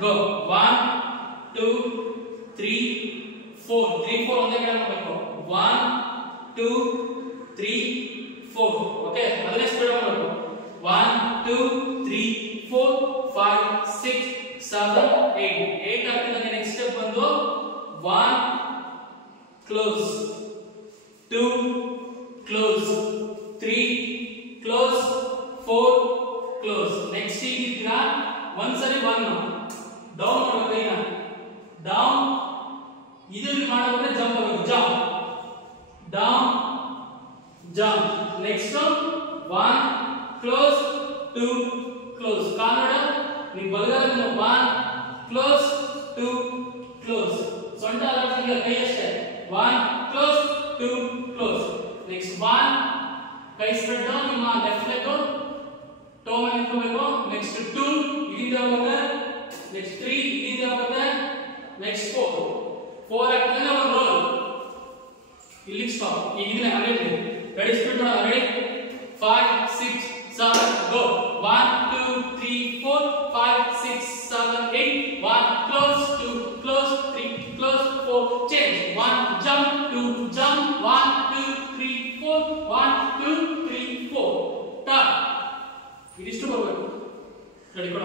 go 1 2 3 4 3 4 ಒಂದೇ ಕಡೆ ಮಾಡಬೇಕು 1 2 3 4 ಓಕೆ ಅದನ್ನೇ ಸ್ಪೀಡ್ ಮಾಡಬೇಕು 1 2 3 4 5 6 7 8 8 ಆಗ್ತಿದೆ ನೆಕ್ಸ್ಟ್ ಸ್ಟೆಪ್ ಬಂದು 1 close 2 close 3 close 4 close next ಇದೀರಾ ಒಂದ್ಸರಿ 1 ಡೌನ್ ಮಾಡಬೇಕು ಈಗ ಡೌನ್ ಇದನ್ನ ಮಾಡಿದ್ರೆ ಜಂಪ್ ಆಗಬೇಕು jump down jump next 1 close 2 close Kannada ನಿಮ್ಮ ಬಲಗೈಯಿಂದ 1 close 2 close ಸೊಂಟ ಅಲ್ಲಾಡ್ತಿಲ್ಲ ಕೈ ಅಷ್ಟೇ 1 close 2 close next 1 ಕೈ ಸ್ಪ್ರೆಡ್ ಡೌನ್ ನಿಮ್ಮ ಲೆಫ್ಟ್ ಲೆಗ್ ಟೋ ಮೇಲೆ ಇಟ್ಕೋಬೇಕು ನೆಕ್ಸ್ಟ್ 2 ಇಲ್ಲಿಂದ ಹೋಗುತ್ತೆ ನೆಕ್ಸ್ಟ್ 3 ಇಲ್ಲಿಂದ ಹೋಗುತ್ತೆ ನೆಕ್ಸ್ಟ್ 4 ಆಗ್ತದೆ ಒಂದು ರೋಲ್ ಇಲ್ಲಿ ಸ್ಟಾಪ್ ಈಗ ಇದನ್ನ ಹಂಡ್ರೆಡ್ ರೆಡಿ ಸ್ಪೀಡ್ ಮಾಡೋಣ ready 5 6 7 go 1 2 3 4 5 6 7 8 1 close 2 close 3 close 4 change 1 jump 2 jump 1 2 3 4 1 2 3 4 start ಇದಿಷ್ಟು ಬರಬೇಕು ರೆಡಿ ಕೊಡ